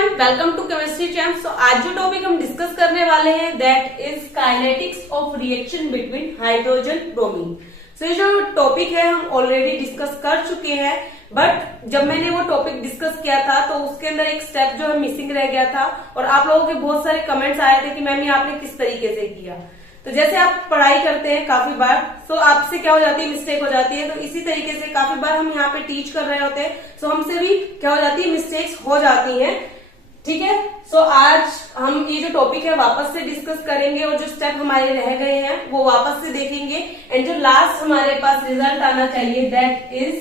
Everyone, welcome to chemistry champ. So आज जो topic हम डिस्कस करने वाले हैं that is kinetics of reaction between hydrogen bromine. So ये जो टॉपिक है हम ऑलरेडी डिस्कस कर चुके हैं, बट जब मैंने वो टॉपिक डिस्कस किया था तो उसके अंदर एक स्टेप जो है मिसिंग रह गया था और आप लोगों के बहुत सारे कमेंट्स आए थे कि मैम ये आपने किस तरीके से किया। तो जैसे आप पढ़ाई करते हैं काफी बार, तो आपसे क्या हो जाती है, मिस्टेक हो जाती है। तो इसी तरीके से काफी बार हम यहाँ पे टीच कर रहे होते हैं, सो हमसे भी क्या हो जाती है, मिस्टेक्स हो जाती हैं। ठीक है, सो आज हम ये जो टॉपिक है वापस से डिस्कस करेंगे और जो स्टेप हमारे रह गए हैं वो वापस से देखेंगे एंड जो लास्ट हमारे पास रिजल्ट आना चाहिए दैट इज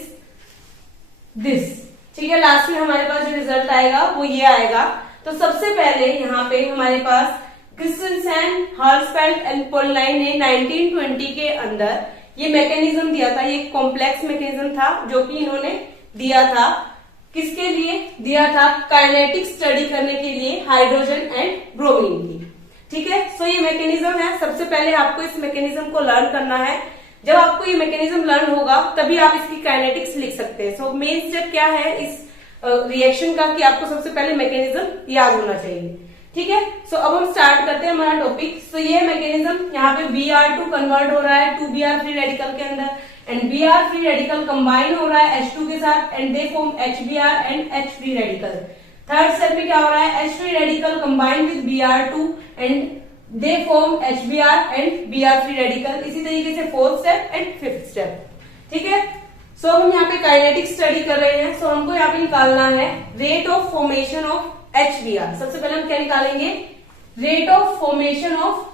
दिस। ठीक है, लास्ट में हमारे पास जो रिजल्ट आएगा वो ये आएगा। तो सबसे पहले यहाँ पे हमारे पास क्रिस्टनसेन, हर्सफेल्ड एंड पोलनाइन ने 1920 के अंदर ये मैकेनिज्म दिया था। ये कॉम्प्लेक्स मैकेनिज्म था जो कि इन्होंने दिया था। किसके लिए दिया था? काइनेटिक स्टडी करने के लिए हाइड्रोजन एंड ब्रोमीन की। ठीक है, सो ये मैकेनिज्म है। सबसे पहले आपको इस मैकेनिज्म को लर्न करना है। जब आपको ये मैकेनिज्म लर्न होगा तभी आप इसकी काइनेटिक्स लिख सकते हैं। सो मेन स्टेप क्या है इस रिएक्शन का कि आपको सबसे पहले मैकेनिज्म याद होना चाहिए। ठीक है, सो अब हम स्टार्ट करते हैं हमारा टॉपिक। सो ये मैकेनिज्म यहाँ पे Br2 कन्वर्ट हो रहा है 2Br फ्री रेडिकल के अंदर and Br free radical combine हो रहा है H2 के साथ and they form HBr and H free radical. Third step में क्या हो रहा है, H free radical combine with Br2 and they form HBr and Br free radical. इसी तरीके से fourth step and fifth step. ठीक है, सो हम यहाँ पे काइनेटिक स्टडी कर रहे हैं। सो हमको यहाँ पे निकालना है rate of formation of HBr। सबसे पहले हम क्या निकालेंगे, rate of formation of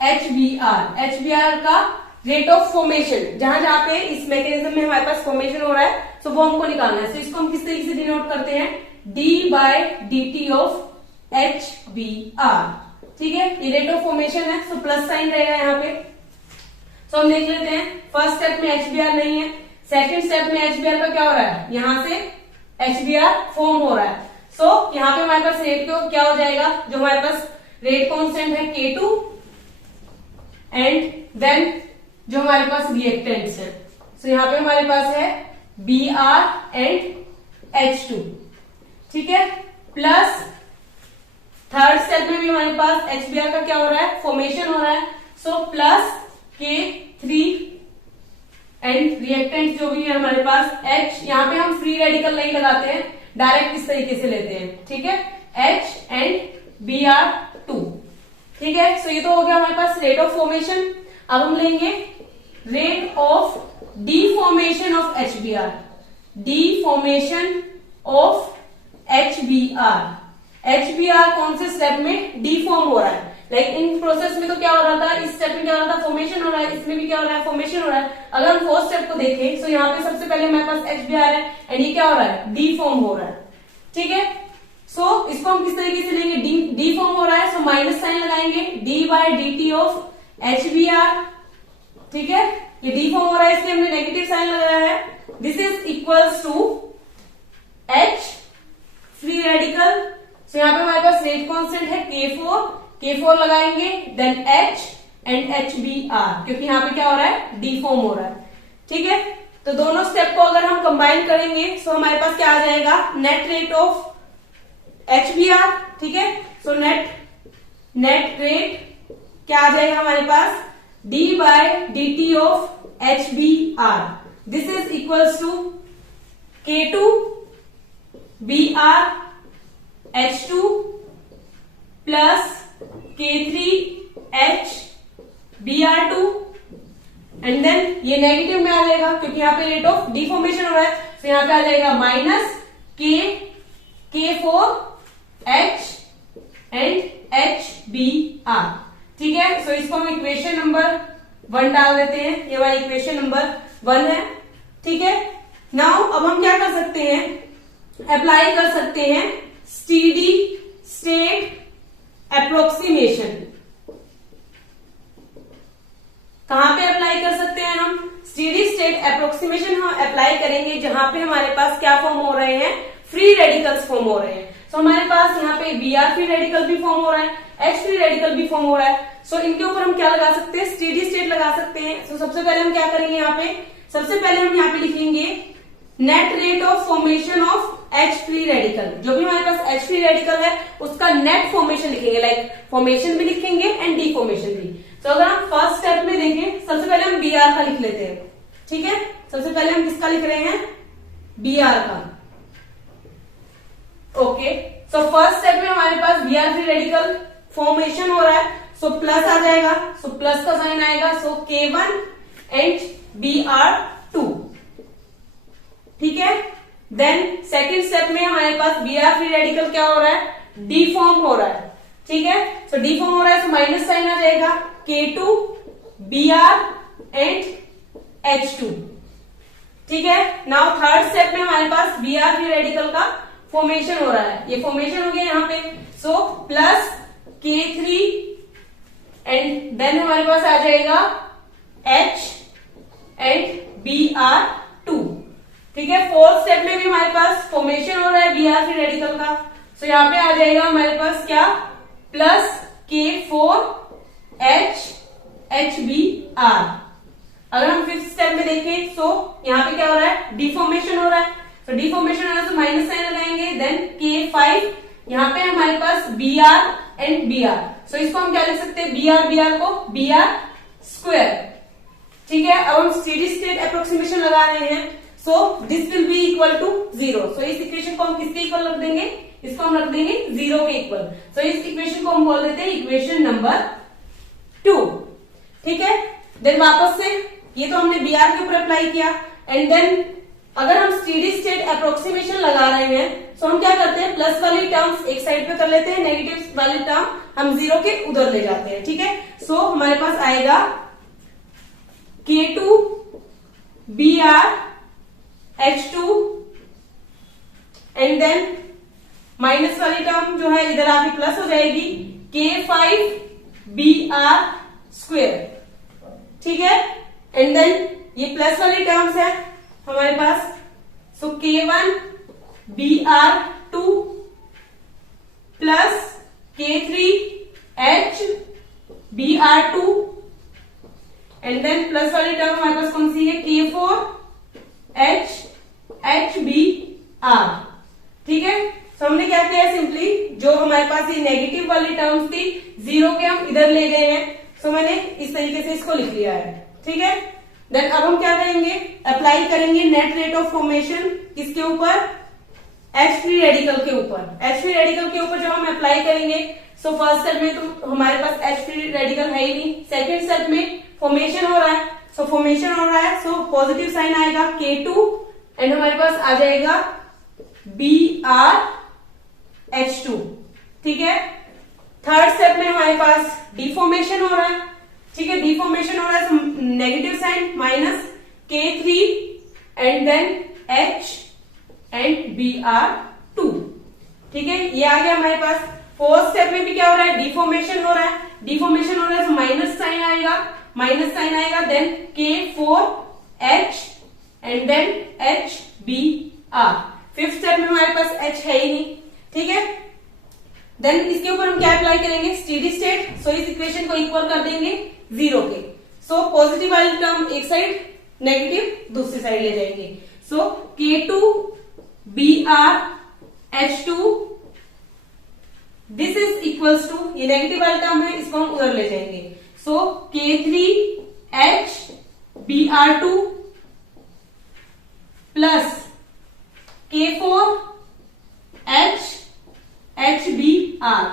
HBr। HBr का रेट ऑफ फॉर्मेशन जहां जहां पे इस मैकेनिज्म में हमारे पास फॉर्मेशन हो रहा है, सो वो हमको निकालना है। सो इसको हम किस तरीके से डिनोट करते हैं, d/dt ऑफ HBr। ठीक है, ये रेट ऑफ फॉर्मेशन है, सो प्लस साइन रहेगा यहाँ पे। सो हम देख लेते हैं, फर्स्ट स्टेप में HBr नहीं है, सेकेंड स्टेप में HBr का क्या हो रहा है, यहां से HBr फॉर्म हो रहा है। सो यहाँ पे हमारे पास रेट को क्या हो जाएगा, जो हमारे पास रेट कांस्टेंट है K2 एंड देन जो हमारे पास रिएक्टेंट्स है, सो यहाँ पे हमारे पास है Br एंड H2। ठीक है, प्लस थर्ड स्टेप में भी हमारे पास HBr का क्या हो रहा है, फॉर्मेशन हो रहा है। So plus K3 and reactant जो भी है हमारे पास H। यहाँ पे हम फ्री रेडिकल नहीं लगाते हैं, डायरेक्ट इस तरीके से लेते हैं। ठीक है, H एंड Br2। ठीक है, सो ये तो हो गया हमारे पास रेट ऑफ फॉर्मेशन। अब हम लेंगे rate of deformation of HBr। Deformation of HBr कौन से स्टेप में डीफॉर्म हो रहा है, लाइक इन प्रोसेस में तो क्या हो रहा था, इस स्टेप में क्या हो रहा था, फॉर्मेशन हो रहा है, इसमें भी क्या हो रहा है, फॉर्मेशन हो रहा है। अगर हम फोर्थ स्टेप को देखें, सो यहाँ पे सबसे पहले हमारे पास HBr है एंड ये क्या हो रहा है, डीफॉर्म हो रहा है। ठीक है, सो इसको हम किस तरीके से लेंगे, डीफॉर्म हो रहा है, सो माइनस साइन लगाएंगे, d/dt ऑफ HBr। ठीक है, ये डीफॉर्म हो रहा है इसलिए हमने नेगेटिव साइन लगाया है। This is equals to H free radical. So यहाँ पे हमारे पास रेट कांस्टेंट है K4 लगाएंगे, देन H एंड HBr, क्योंकि यहाँ पे क्या हो रहा है, डीफॉर्म हो रहा है। ठीक है, तो दोनों स्टेप को अगर हम कंबाइन करेंगे सो हमारे पास क्या आ जाएगा, नेट रेट ऑफ HBr। ठीक है, सो नेट रेट क्या आ जाएगा हमारे पास, d/dt of HBr। This is equals to K2 Br H2 plus K3 H Br2 and then ये नेगेटिव में आ जाएगा क्योंकि यहाँ पे रेट ऑफ डिफॉर्मेशन हो रहा है। तो यहाँ पे आ जाएगा minus K4 H and HBr। ठीक है, सो इसको हम इक्वेशन नंबर 1 डाल देते हैं, ये हमारी इक्वेशन नंबर 1 है। ठीक है, नाउ अब हम क्या कर सकते हैं, अप्लाई कर सकते हैं स्टेडी स्टेट अप्रोक्सीमेशन। कहां पे अप्लाई कर सकते हैं हम, स्टेडी स्टेट अप्रोक्सीमेशन हम अप्लाई करेंगे जहां पे हमारे पास क्या फॉर्म हो रहे हैं, फ्री रेडिकल्स फॉर्म हो रहे हैं। सो हमारे पास यहाँ पे Br फ्री रेडिकल भी फॉर्म हो रहा है, H फ्री रेडिकल भी फॉर्म हो रहा है। सो इनके ऊपर हम क्या लगा सकते हैं, स्टेडी स्टेट लगा सकते हैं। सो सबसे पहले हम क्या करेंगे, यहाँ पे सबसे पहले हम यहाँ पे लिखेंगे net rate of formation of H free radical, जो भी हमारे पास H फ्री रेडिकल है उसका नेट फॉर्मेशन लिखेंगे, लाइक फॉर्मेशन भी लिखेंगे एंड डीफॉर्मेशन भी। तो अगर हम फर्स्ट स्टेप में देखें, सबसे पहले हम Br का लिख लेते हैं, ठीक है। सबसे पहले हम किसका लिख रहे हैं, Br का। ओके, सो फर्स्ट स्टेप में हमारे पास Br फ्री रेडिकल फॉर्मेशन हो रहा है, सो प्लस आ जाएगा, सो प्लस का साइन आएगा, सो K1 एंड Br2, ठीक है। देन सेकेंड स्टेप में हमारे पास Br फ्री रेडिकल क्या हो रहा है, डीफॉर्म हो रहा है, ठीक है। सो डीफॉर्म हो रहा है, तो माइनस साइन आ जाएगा, K2 Br एंड H2, ठीक है। नाउ थर्ड स्टेप में हमारे पास Br फ्री रेडिकल का फॉर्मेशन हो रहा है, ये फॉर्मेशन हो गया यहाँ पे, so plus K3 and then हमारे पास आ जाएगा H एंड Br2, ठीक है। फोर्थ स्टेप में भी हमारे पास फॉर्मेशन हो रहा है Br फ्री रेडिकल का, सो यहाँ पे आ जाएगा हमारे पास क्या, प्लस K4 H HBr। अगर हम फिफ्थ स्टेप में देखें, सो यहाँ पे क्या हो रहा है, डिफॉर्मेशन हो रहा है, तो डिफॉर्मेशन हो रहा है तो माइनस साइन लगाएंगे, देन K5, यहाँ पे हमारे पास Br एंड Br, सो इसको हम क्या लिख सकते हैं, Br को Br स्क्वायर, ठीक है। अब हम स्टेडी स्टेट अप्रोक्सीमेशन लगा रहे हैं, so this will be equal to 0, so इस इक्वेशन को हम किसके इक्वल रख देंगे, इसको हम रख देंगे 0 के इक्वल, सो इस इक्वेशन को हम बोल देते हैं इक्वेशन नंबर 2, ठीक है। देन वापस से ये तो हमने Br के ऊपर अप्लाई किया, एंड देन अगर हम स्टेडी स्टेट अप्रोक्सीमेशन लगा रहे हैं, तो हम क्या करते हैं, प्लस वाली टर्म्स एक साइड पे कर लेते हैं, नेगेटिव वाली टर्म हम 0 के उधर ले जाते हैं, ठीक है। सो हमारे पास आएगा K2 Br H2 and then minus वाली टर्म जो है इधर आके प्लस हो जाएगी, K5 Br स्क्वायर, ठीक है। एंड देन ये प्लस वाली टर्म्स है हमारे पास, so K1 Br2 plus K3 H Br2 and then plus वाली टर्म हमारे पास कौन सी है, K4 H HBr, ठीक है। तो हमने क्या किया, सिंपली जो हमारे पास ये नेगेटिव वाली टर्म्स थी 0 के हम इधर ले गए हैं, सो मैंने इस तरीके से इसको लिख लिया है, ठीक है। देन अब हम क्या करेंगे, अप्लाई करेंगे नेट रेट ऑफ फॉर्मेशन किसके ऊपर, H फ्री रेडिकल के ऊपर। H फ्री रेडिकल के ऊपर जब हम अप्लाई करेंगे, सो फर्स्ट स्टेप में तो हमारे पास H फ्री रेडिकल है ही नहीं, सेकेंड स्टेप में फॉर्मेशन हो रहा है, सो फॉर्मेशन हो रहा है, सो पॉजिटिव साइन आएगा K2 एंड हमारे पास आ जाएगा Br H2, ठीक है। थर्ड स्टेप में हमारे पास डिफॉर्मेशन हो रहा है, ठीक है, डिफॉर्मेशन हो रहा है, तो negative sign minus K3 and then H and Br2, ठीक है, ये आ गया हमारे पास। फोर्थ स्टेप में भी क्या हो रहा है, डिफॉर्मेशन हो रहा है, डिफॉर्मेशन हो रहा है तो माइनस साइन आएगा, माइनस साइन आएगा, then K4 H and then HBr। Fifth step में हमारे पास H है ही नहीं, ठीक है। देन इसके ऊपर हम क्या अप्लाई करेंगे, स्टेडी स्टेट, सो इस इक्वेशन को इक्वल कर देंगे 0 के, सो पॉजिटिव वाली टर्म एक साइड, नेगेटिव दूसरी साइड ले जाएंगे, so K2 Br H2 this is equals to, ये नेगेटिव वाली टर्म है, इसको हम उधर ले जाएंगे, so K3 H Br2 plus K4 H HBr,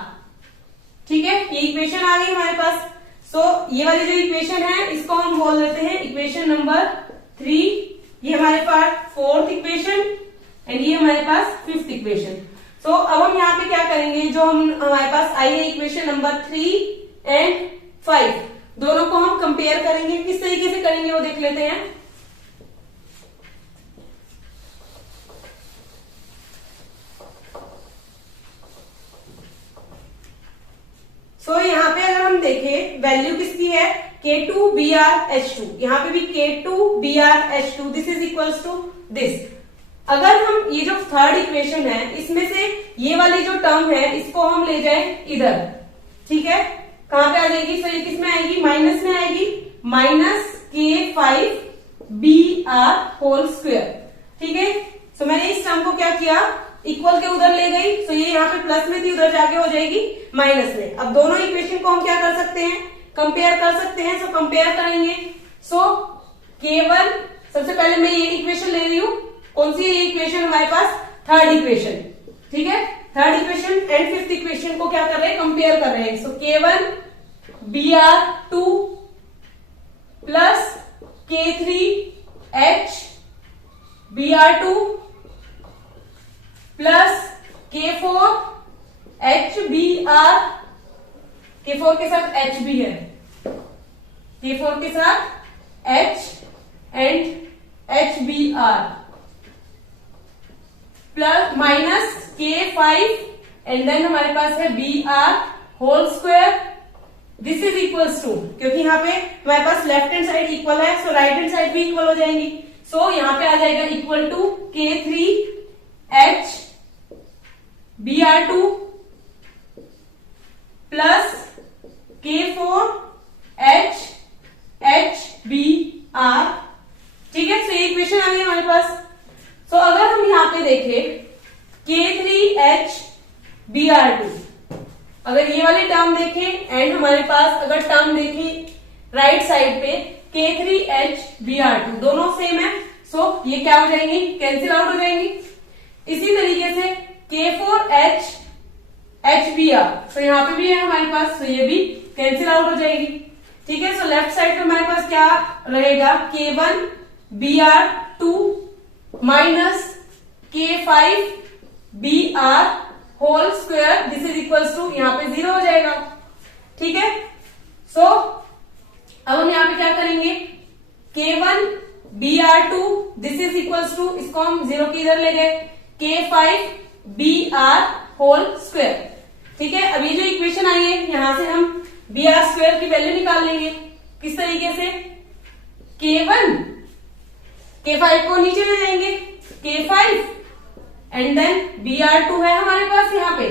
ठीक है। ये इक्वेशन आ गई हमारे पास, सो ये वाली जो इक्वेशन है इसको हम बोल देते हैं इक्वेशन नंबर 3, ये हमारे पास फोर्थ इक्वेशन एंड ये हमारे पास फिफ्थ इक्वेशन। सो अब हम यहाँ पे क्या करेंगे, जो हमारे पास आई है इक्वेशन नंबर 3 एंड 5, दोनों को हम कंपेयर करेंगे, किस तरीके से करेंगे वो देख लेते हैं। सो यहाँ पे अगर हम देखें वैल्यू किसकी है, K2 Br H2, यहाँ पे भी K2 Br H2 this is equals to this. अगर हम ये जो थर्ड इक्वेशन है इसमें से ये वाली जो टर्म है इसको हम ले जाए इधर, ठीक है, कहां पे आ जाएगी, सो ये किस में आएगी, माइनस में आएगी, minus K5 Br whole square. ठीक है। सो मैंने इस टर्म को क्या किया, इक्वल के उधर ले गई, सो ये यहाँ पे प्लस में थी, उधर जाके हो जाएगी माइनस में। अब दोनों इक्वेशन को हम क्या कर सकते हैं, कंपेयर कर सकते हैं। सो कंपेयर करेंगे। सो K1, सबसे पहले मैं ये इक्वेशन ले रही हूँ। कौन सी है ये इक्वेशन हमारे पास, थर्ड इक्वेशन, ठीक है। Third equation and fifth equation को क्या कर रहे हैं, कंपेयर कर रहे हैं। सो K1 Br2 plus K3H Br2 plus K4HBr, K4 के साथ H भी है, K4 के साथ H and HBr plus minus K5 and then हमारे पास है Br whole square. This is equals to, क्योंकि यहाँ पे हमारे पास लेफ्ट हैंड साइड इक्वल है, सो राइट हैंड साइड भी इक्वल हो जाएंगी। सो यहाँ पे आ जाएगा equal to K3H Br2 plus K4H HBr, ठीक है। सो ये इक्वेशन आ गई हमारे पास। सो अगर हम यहाँ पे देखें K3H Br2, अगर ये वाली टर्म देखें एंड हमारे पास अगर टर्म देखें राइट साइड पे K3H Br2, दोनों सेम है। सो ये क्या हो जाएंगी, कैंसिल आउट हो जाएंगी। इसी तरीके से K4H HBr, तो यहाँ पे भी है हमारे पास, तो ये भी कैंसिल आउट हो जाएगी, ठीक है। सो लेफ्ट साइड पे हमारे पास क्या रहेगा, K1 Br2 minus K5 Br whole square, this is equals to, यहाँ पे 0 हो जाएगा, ठीक है। सो अब हम यहाँ पे क्या करेंगे, K1 Br2 this is equals to, इसको हम 0 की इधर ले गए, K5 Br होल स्क्वायर, ठीक है। अभी जो इक्वेशन आई है यहां से हम Br स्क्वायर की वैल्यू निकाल लेंगे। किस तरीके से, K1 K5 को नीचे ले जाएंगे, K5 एंड देन Br2 है हमारे पास यहाँ पे,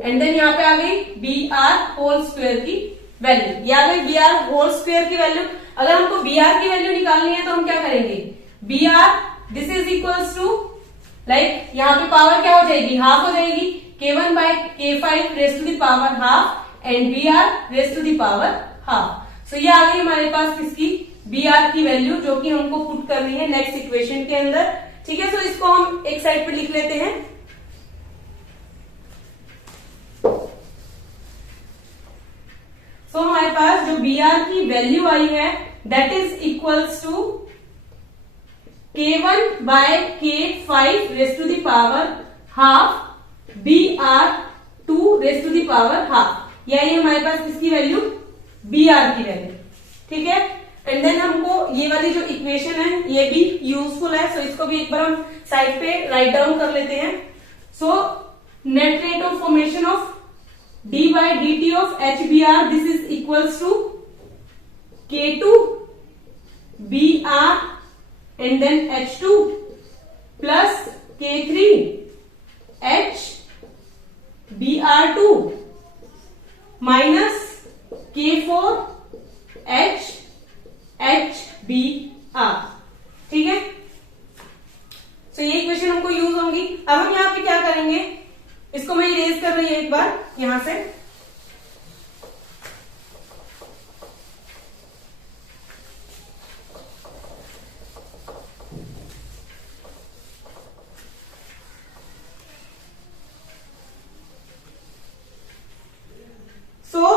एंड देन यहाँ पे आ गई Br होल स्क्वायर की वैल्यू, ये आ गई Br होल स्क्वायर की वैल्यू। अगर हमको Br की वैल्यू निकालनी है तो हम क्या करेंगे, Br this is equals to, like यहाँ पे पावर क्या हो जाएगी, हाफ हो जाएगी, K1 by K5 raise to the power half and Br raise to the power half. So ये आ गई हमारे पास किसकी, Br की वैल्यू, जो कि हमको पुट करनी है नेक्स्ट इक्वेशन के अंदर, ठीक है। सो इसको हम एक साइड पे लिख लेते हैं। सो हमारे पास जो Br की वैल्यू आई है that is equals to K1 by K5 raise to the power half Br2 raise to the power half, यही हमारे पास किसकी वैल्यू, Br की वैल्यू, ठीक है। एंड देन हमको ये वाली जो इक्वेशन है ये भी यूजफुल है, सो इसको भी एक बार हम साइड पे राइट डाउन कर लेते हैं। So net rate of formation of d by dt of HBr, this is equals to K2 Br and then H2 plus K3 H Br2 minus K4 H HBr, ठीक है। सो ये equation हमको use होंगी। अब हम यहाँ पे क्या करेंगे, इसको मैं इरेज कर रही हूं एक बार यहां से।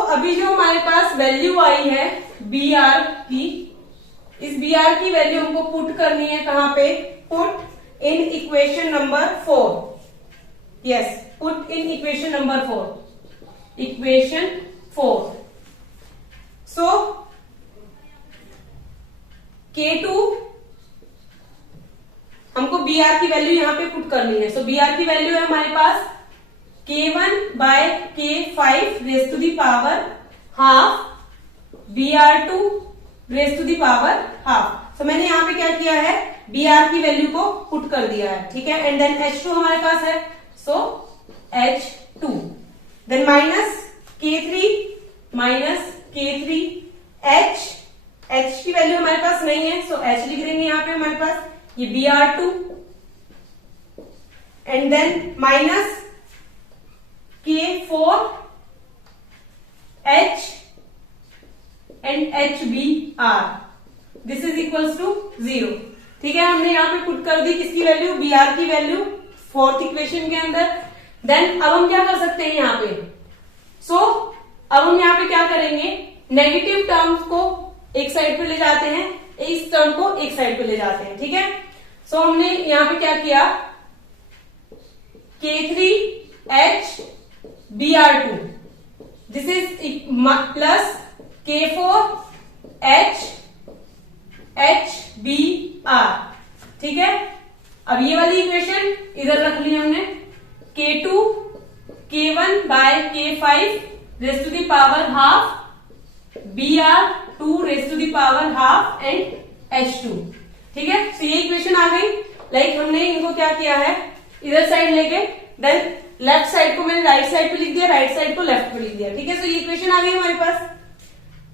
अभी जो हमारे पास वैल्यू आई है Br की, इस Br की वैल्यू हमको पुट करनी है कहां पे, put in equation number 4। Yes, put in equation number 4, equation 4। So K2 हमको Br की वैल्यू यहां पे पुट करनी है। सो Br की वैल्यू है हमारे पास K1 by K5 raise to the power half Br2 raise to the power half. So मैंने यहां पे क्या किया है, Br की वैल्यू को पुट कर दिया है, ठीक है। एंड देन H2 हमारे पास है, so H2 then minus K3 H की वैल्यू हमारे पास नहीं है, सो H लिख देंगे यहाँ पे हमारे पास, ये Br2 and then minus K4 H and HBr, this is equals to 0। ठीक है, हमने यहाँ पे पुट कर दी किसकी वैल्यू, Br की वैल्यू फोर्थ इक्वेशन के अंदर। देन अब हम क्या कर सकते हैं यहाँ पे, अब हम यहाँ पे क्या करेंगे, नेगेटिव टर्म्स को एक साइड पे ले जाते हैं, इस टर्म को एक साइड पे ले जाते हैं। ठीक है, हमने यहाँ पे क्या किया, K3HBr2 this is plus K4HHBr। ठीक है, अब ये वाली इक्वेशन इधर रख ली हमने, K2 K1 by K5 raise to the power half, Br2 raise to the power half and H2। ठीक है, तो ये इक्वेशन आ गई। लाइक हमने इनको क्या किया है, इधर साइड लेके देन लेफ्ट साइड को मैंने राइट साइड पे लिख दिया, राइट साइड को लेफ्ट पे लिख दिया। ठीक है, तो ये इक्वेशन आ गई हमारे पास।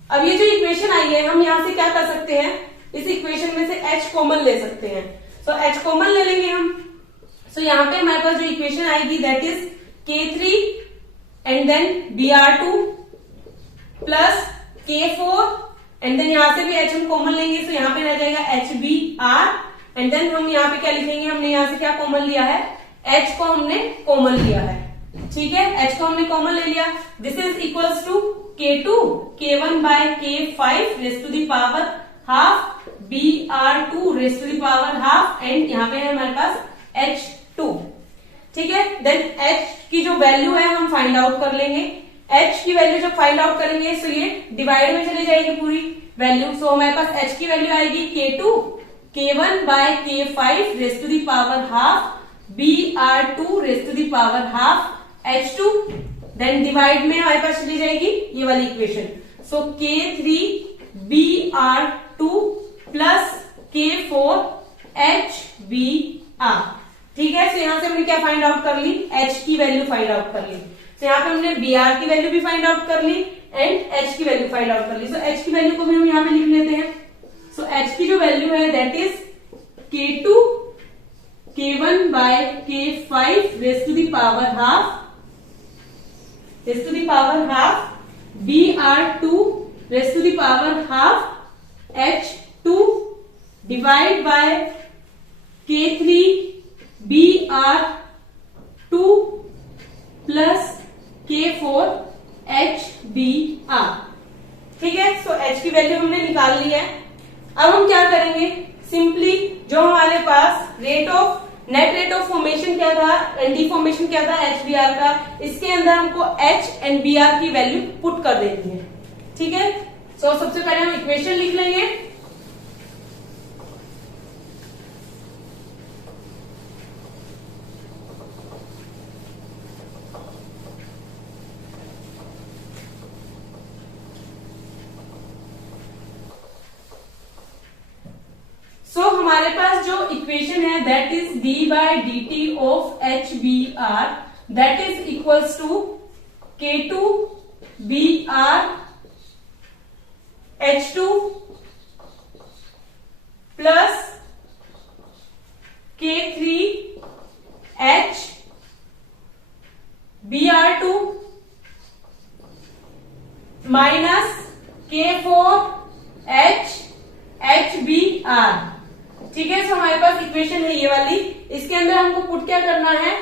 अब ये जो इक्वेशन आई है, हम यहां से क्या कर सकते हैं, इस इक्वेशन में से H कॉमन ले सकते हैं। H कॉमन ले लेंगे हम। यहाँ पे हमारे पास जो इक्वेशन आएगी that is K3 and then Br2 plus K4 and then यहां से भी H हम कॉमन लेंगे, तो यहाँ पे रह जाएगा HBr एंड देन हम यहाँ पे क्या लिखेंगे, हमने यहाँ से क्या कॉमन लिया है, H को हमने कॉमन लिया है। ठीक है, H को हमने कॉमन ले लिया, this is equals to K2 K1 by K5 raise to the power half, Br2 raise to the power half and यहाँ पे है हमारे पास H2। ठीक है, देन H की जो वैल्यू है हम फाइंड आउट कर लेंगे। H की वैल्यू जब फाइंड आउट करेंगे तो ये डिवाइड में चली जाएगी पूरी वैल्यू। हमारे पास H की वैल्यू आएगी K2 K1 by K5 raise to the power half, Br2 raise to the power half H2, then divide में हमारे पास चली जाएगी ये वाली equation. K3 Br2 plus K4 HBr। ठीक है, यहां से हमने क्या फाइंड आउट कर ली, H की वैल्यू फाइंड आउट कर ली। यहाँ पे हमने Br की वैल्यू भी फाइंड आउट कर ली एंड H की वैल्यू फाइंड आउट कर ली। H की वैल्यू को भी हम यहाँ पे लिख लेते हैं। H की जो वैल्यू है that is K2 K1 by K5 raise to the power half, raise to the power half, Br2 raise to the power half H2 divide by K3 Br2 plus K4 HBr। ठीक है, H की value हमने निकाल ली है। अब हम क्या करेंगे, सिंपली जो हमारे पास नेट रेट ऑफ फॉर्मेशन क्या था, एंटी फॉर्मेशन क्या था HBr का, इसके अंदर हमको H एंड Br की वैल्यू पुट कर देनी है। ठीक है, सबसे पहले हम इक्वेशन लिख लेंगे। हमारे पास जो इक्वेशन है that is d by dt of HBr that is equals to K2 Br H2 plus K3 H Br2 minus K4 H HBr। ठीक है, हमारे पास इक्वेशन है ये वाली, इसके अंदर हमको पुट क्या करना है,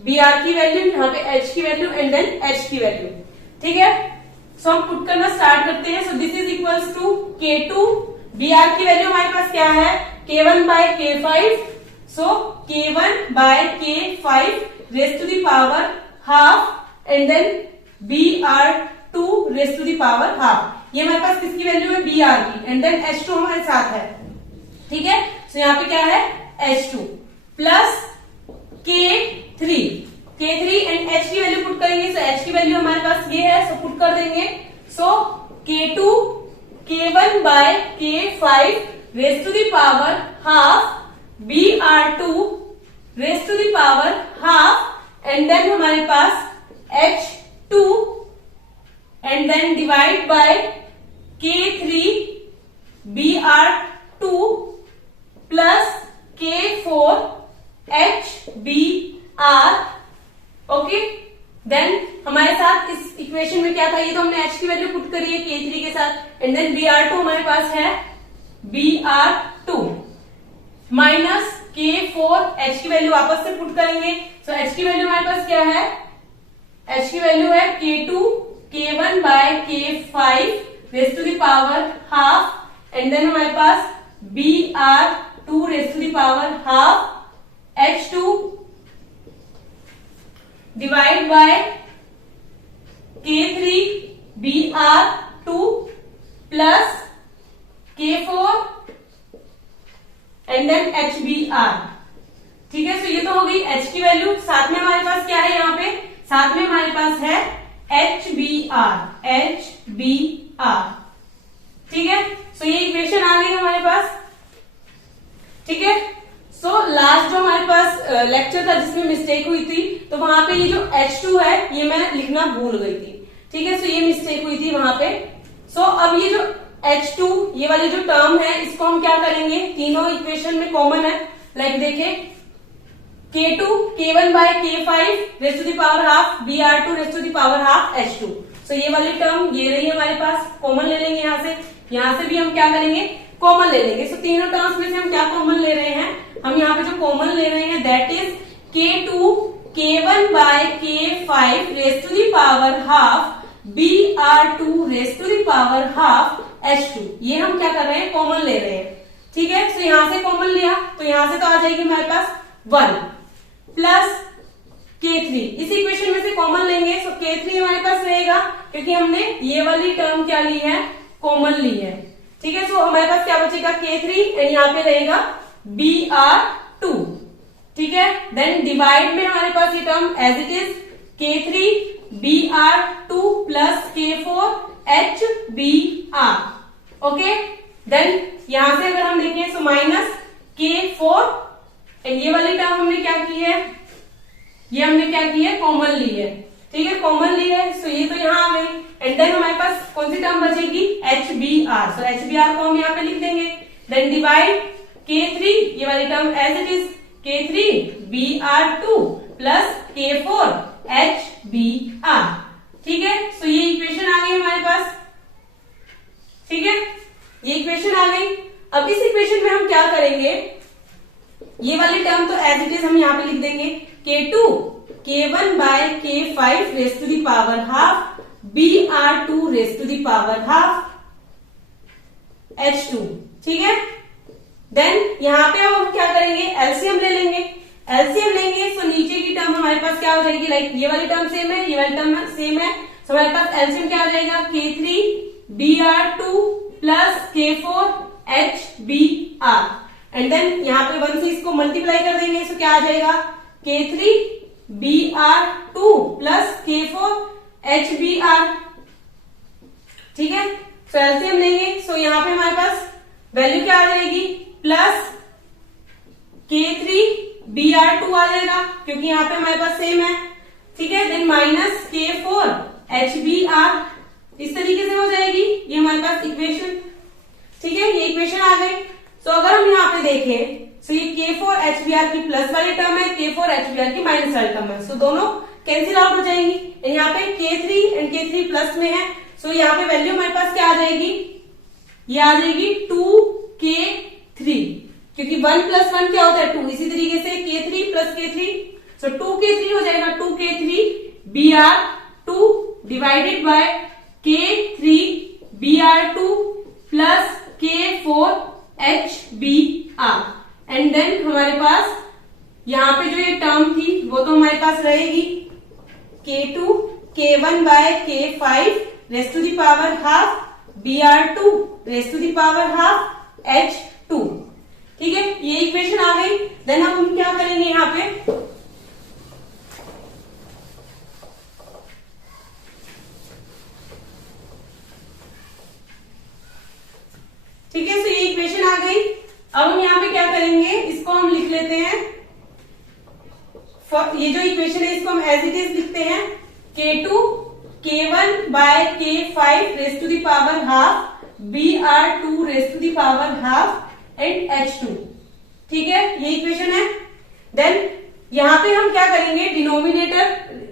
Br की वैल्यू, यहाँ पे H की वैल्यू एंड देन H की वैल्यू। ठीक है, हम पुट करना स्टार्ट करते हैं। This is equals to K2 Br की वैल्यू हमारे पास क्या है, K1 by K5, K1 by K5 raise to the power half and then Br2 raise to the power half. ये हमारे पास किसकी वैल्यू है, Br की, एंड देन H2 हमारे साथ है। ठीक है, यहाँ पे क्या है H2 plus K3 and H की वैल्यू पुट करेंगे। H की वैल्यू हमारे पास ये है, पुट कर देंगे। K2 K1 by K5 raise to the power half, Br2 raise to the power half and then हमारे पास H2 and then divide by K3 Br2 plus K4 HBr। आर, ओके। देन हमारे साथ इस इक्वेशन में क्या था, ये तो हमने एच की वैल्यू पुट करी है K3 के साथ, एंड देन Br2 हमारे पास है Br2 माइनस K4, एच की वैल्यू वापस से पुट करेंगे। सो एच की वैल्यू हमारे पास क्या है, एच की वैल्यू है K2 K1 by K5 raise to the power half, and then हमारे पास Br2 raise to the power half H2 divide by K3 Br2 plus K4 and then HBr, ठीक है। सो ये तो हो गई H की वैल्यू, साथ में हमारे पास क्या है, यहाँ पे साथ में हमारे पास है HBr, ठीक है। सो ये इक्वेशन आ गई हमारे पास, ठीक है। सो लास्ट जो हमारे पास लेक्चर था जिसमें मिस्टेक हुई थी, तो वहां पे ये जो H2 है ये मैं लिखना भूल गई थी, ठीक है। सो ये मिस्टेक हुई थी वहां पे। सो अब ये जो H2 ये वाली जो टर्म है इसको हम क्या करेंगे, तीनों इक्वेशन में कॉमन है, लाइक देखें K2 K1 by K5 raise to the power half Br2 raise to the power half H2। So ये वाली टर्म ये रही हमारे पास, कॉमन ले लेंगे यहाँ से भी हम क्या करेंगे, कॉमन ले लेंगे। सो तीनों टर्म्स में से हम क्या कॉमन ले रहे हैं, हम यहाँ पे जो कॉमन ले रहे हैं that is K2 K1 by K5 raise to the power half Br2 raise to the power half H2, ये हम क्या कर रहे हैं, कॉमन ले रहे हैं, ठीक है। तो यहां से कॉमन लिया तो यहां से तो आ जाएगी हमारे पास 1 प्लस K3, इस इक्वेशन में से कॉमन लेंगे। सो K3 हमारे पास रहेगा क्योंकि हमने ये वाली टर्म क्या ली है, कॉमन ली है, ठीक है। सो हमारे पास क्या बचेगा K3 एंड यहाँ पे रहेगा Br2, ठीक है। देन डिवाइड में हमारे पास ये term as it is K3 Br2 plus K4 HBr, okay. Then यहां से अगर हम देखें सो माइनस K4 एंड ये वाली टर्म हमने क्या की है, ये हमने क्या की है, कॉमन ली है, ठीक है, कॉमन ली है। सो ये तो यहाँ आ गई, एंड देन हमारे पास कौन सी टर्म बचेगी, HBr। सो HBr को हम यहाँ पे लिख देंगे। देन डिवाइड K3, ये वाली term as it is K3 Br2 plus K4 HBr, ठीक है। सो ये इक्वेशन आ गई हमारे पास, ठीक है, ये इक्वेशन आ गई। अब इस इक्वेशन में हम क्या करेंगे, ये वाली टर्म तो एज इट इज हम यहाँ पे लिख देंगे K2 K1 by K5 raise to the power half Br2 raise to the power half H2, ठीक है। देन यहाँ पे अब हम क्या करेंगे, एलसीएम ले लेंगे, एलसीएम लेंगे। सो नीचे की टर्म हमारे पास क्या हो जाएगी, लाइक ये वाली टर्म सेम है, ये वाली टर्म सेम है। सो हमारे पास एलसीएम क्या हो जाएगा, K3 Br2 plus K4 HBr, and then यहाँ पे 1 से इसको मल्टीप्लाई कर देंगे। सो क्या आ जाएगा, K3 Br2 plus K4 HBr, ठीक है। सो एलसीएम लेंगे। सो यहाँ पे हमारे पास वैल्यू क्या आ जाएगी, प्लस K3 Br2 आ जाएगा क्योंकि यहाँ पे हमारे पास सेम है, ठीक है। देन माइनस K4 HBr, इस तरीके से हो जाएगी ये हमारे पास इक्वेशन, ठीक है, ये इक्वेशन आ गई। सो अगर हम यहाँ पे देखें सो ये K4 HBr की प्लस वाली टर्म है, K4 HBr की माइनस वाली टर्म है। सो दोनों कैंसिल आउट हो जाएंगी। यहाँ पे K3 एंड K3 प्लस में है, सो यहाँ पे वैल्यू हमारे पास क्या आ जाएगी, ये आ जाएगी 2K3 क्योंकि 1 प्लस 1 क्या होता है 2, इसी तरीके से K3 प्लस K3, सो 2K3 हो जाएगा, 2K3 Br2 divided by K3 Br2 plus K4 HBr, and then हमारे पास यहाँ पे जो ये टर्म थी वो तो हमारे पास रहेगी K2 K1 by K5 raise to the power half Br2 raise to the power half H2, ठीक है, ये इक्वेशन आ गई। देन हम क्या करेंगे यहाँ पे, ठीक है। सो ये इक्वेशन आ गई। अब हम यहाँ पे क्या करेंगे, इसको हम लिख लेते हैं, ये जो इक्वेशन है इसको हम एज इट इज लिखते हैं K2 K1 by K5 raise to the power half Br2 raise to the power half and H2, ठीक है, ये इक्वेशन है। देन यहाँ पे हम क्या करेंगे,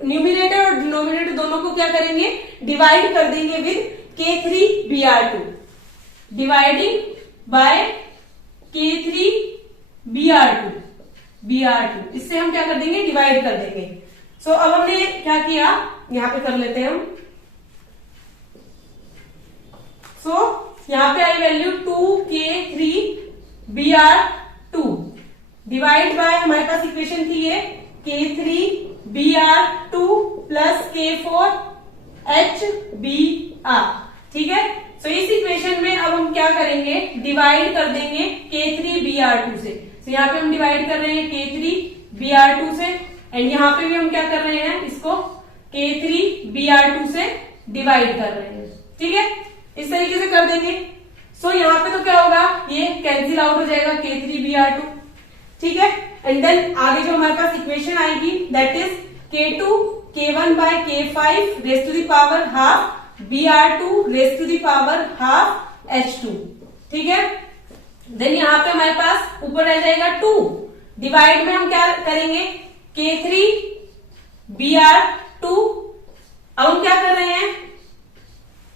न्यूमिनेटर और डिनोमिनेटर दोनों को क्या करेंगे, डिवाइड कर देंगे with K3Br2, dividing by K3Br2, इससे हम क्या कर देंगे, डिवाइड कर देंगे। सो अब हमने क्या किया, यहाँ पे कर लेते हैं हम। सो यहाँ पे I value 2K3Br2 divide by, हमारे पास इक्वेशन थी ये K3Br2 प्लस K4HBr, ठीक है। सो इस इक्वेशन में अब हम क्या करेंगे, डिवाइड कर देंगे K3Br2 से। तो यहाँ पे हम डिवाइड कर रहे हैं K3Br2 से, एंड यहाँ पे भी हम क्या कर रहे हैं, इसको K3Br2 से डिवाइड कर रहे हैं, ठीक है। इस तरीके से कर देंगे। सो यहाँ पे तो क्या होगा, ये कैंसिल आउट हो जाएगा K3Br2, ठीक है। एंड देन आगे जो हमारे पास इक्वेशन आएगी that is K2 K1 by K5 raise to the power half Br2 raise to the power half H2, ठीक है। देन यहाँ पे हमारे पास ऊपर रह जाएगा 2, डिवाइड में हम क्या करेंगे, K3Br2। अब हम क्या कर रहे हैं,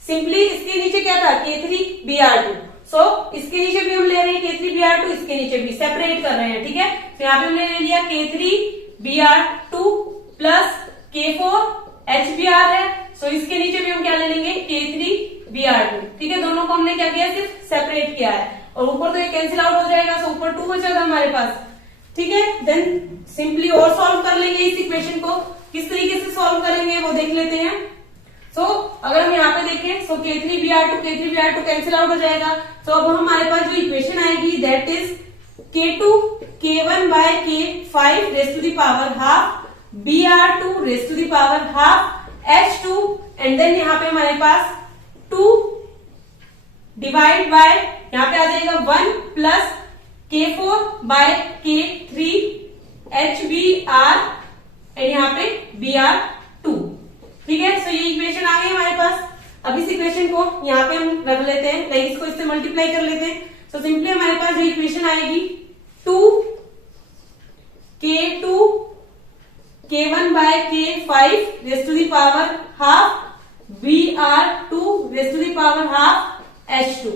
सिंपली इसके नीचे क्या था, K3Br2। सो इसके नीचे भी हम ले रहे हैं K3Br2, इसके नीचे भी सेपरेट कर रहे हैं, ठीक है। तो यहाँ पे हमने ले लिया K3Br2 प्लस K4HBr है। सो इसके नीचे भी हम क्या ले लेंगे, K3Br2, ठीक है। दोनों को हमने क्या किया, सिर्फ सेपरेट किया है, और ऊपर तो ये कैंसिल आउट हो जाएगा। सो ऊपर 2 बचेगा हमारे पास, ठीक है। देन सिंपली और सॉल्व कर लेंगे इस इक्वेशन को। किस तरीके से सॉल्व करेंगे वो देख लेते हैं। सो अगर हम यहाँ पे देखें, सो K3Br2 कैंसिल आउट हो जाएगा। सो अब हमारे पास जो इक्वेशन आएगी that is K2 K1 by K5 raise to the power half Br2 raise to the power half H2, and then यहाँ पे हमारे पास 2 डिवाइड बाय, यहाँ पे आ जाएगा 1 plus K4 by K3 HBr, and यहाँ पे Br2, ठीक है। सो ये इक्वेशन आ गई हमारे पास। अब इस इक्वेशन को यहाँ पे हम रख लेते हैं, लाइक इसको इससे मल्टीप्लाई कर लेते हैं। सो सिंपली हमारे पास जो इक्वेशन आएगी 2K2 K1 by K5 raise to the power half Br2 raise to the power half H2,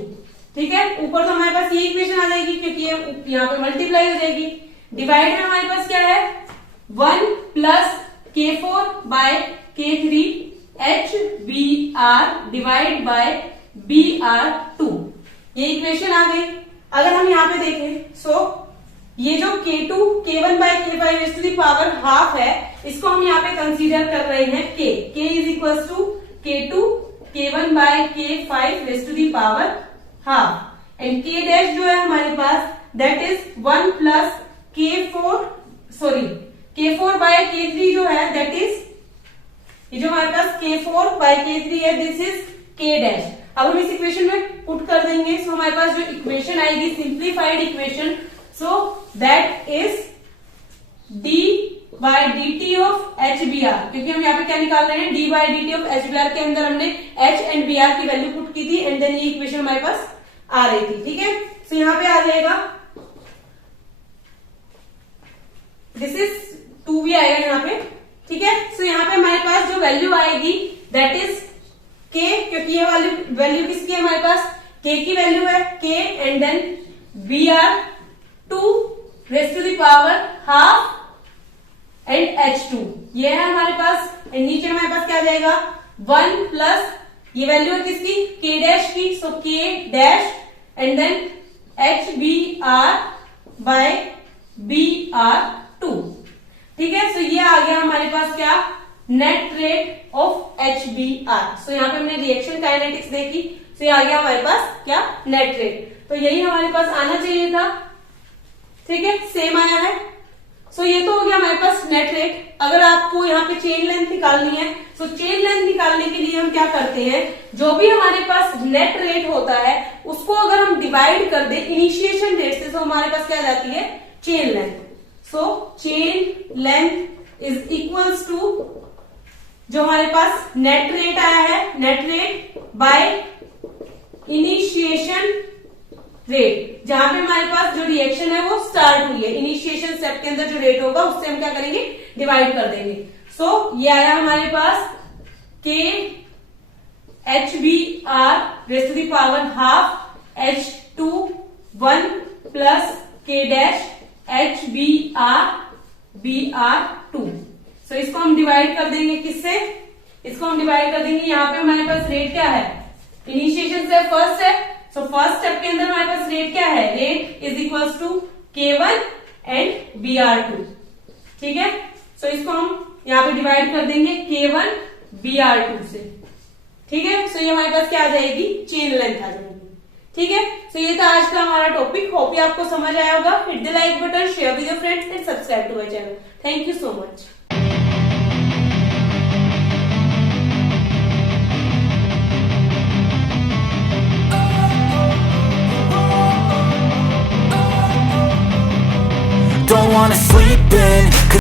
ठीक है। ऊपर तो हमारे पास ये इक्वेशन आ जाएगी क्योंकि ये यहाँ पे मल्टीप्लाई हो जाएगी। डिवाइड में हमारे पास क्या है, 1 plus K4 by K3 HBr divide by Br2, ये इक्वेशन आ गई। अगर हम यहाँ पे देखें, सो ये जो K2 K1 by K5 raise to the power half है, इसको हम यहाँ पे कंसीडर कर रहे हैं K is equal to K2 K1 by K5 raise to the power half, and K dash जो है हमारे पास that is 1 plus K4 by K3 जो है दैट इज, ये जो हमारे पास K4 बाय K3 है दिस इज K डैश। अब हम इस इक्वेशन में पुट कर देंगे। सो हमारे पास जो इक्वेशन आएगी simplified equation, so that is d by dt of HBr, क्योंकि हम यहाँ पे क्या निकाल रहे हैं, d by dt of HBr के अंदर हमने h एंड br की वैल्यू पुट की थी, एंड देन ये इक्वेशन हमारे पास आ रही थी, ठीक है। सो यहाँ पे आ जाएगा, दिस इज 2 भी आएगा यहाँ पे, ठीक है। सो यहाँ पे हमारे पास जो वैल्यू आएगी दैट इज k, क्योंकि ये वाली वैल्यू किसकी है, हमारे पास k की वैल्यू है k, and then Br2 raise to the power half and H2, ये है हमारे पास। एंड नीचे हमारे पास क्या आ जाएगा, 1 प्लस ये वैल्यू है किसकी, K डैश की, so K dash and then HBr by Br2, ठीक है। सो ये आ गया हमारे पास क्या, नेट रेट ऑफ HBr। सो यहाँ पे हमने रिएक्शन काइनेटिक्स देखी, सो ये आ गया हमारे पास क्या, नेट रेट। तो यही हमारे पास आना चाहिए था, ठीक है, सेम आया है। सो ये तो हो गया हमारे पास नेट रेट। अगर आपको यहाँ पे चेन लेंथ निकालनी है, सो चेन लेंथ निकालने के लिए हम क्या करते हैं, जो भी हमारे पास नेट रेट होता है उसको अगर हम डिवाइड कर दे इनिशिएशन रेट से, तो हमारे पास क्या जाती है, chain length. So chain length is equals to जो हमारे पास नेट रेट आया है, net rate by initiation rate, जहां पे हमारे पास जो रिएक्शन है वो स्टार्ट हुई है, इनिशिएशन स्टेप के अंदर जो रेट होगा उससे हम क्या करेंगे, डिवाइड कर देंगे। सो ये आया हमारे पास के HBr raise to the power half H2 1 plus K dash HBr2। So इसको हम डिवाइड कर देंगे किससे, इसको हम डिवाइड कर देंगे, यहाँ पे हमारे पास रेट क्या है, इनिशिएशन से फर्स्ट है, सो फर्स्ट स्टेप के अंदर हमारे पास रेट क्या है, rate is equals to K1 and Br2, ठीक है। सो इसको हम यहाँ पे डिवाइड कर देंगे K1 Br2 से, ठीक है। सो ये हमारे पास क्या आ जाएगी, चेन लेंथ आ जाएगी, ठीक है। सो ये था आज का हमारा टॉपिक, होप ये आपको समझ आया होगा। Hit the like button, share with your friends and subscribe to my channel. Thank you so much. Don't wanna sleep in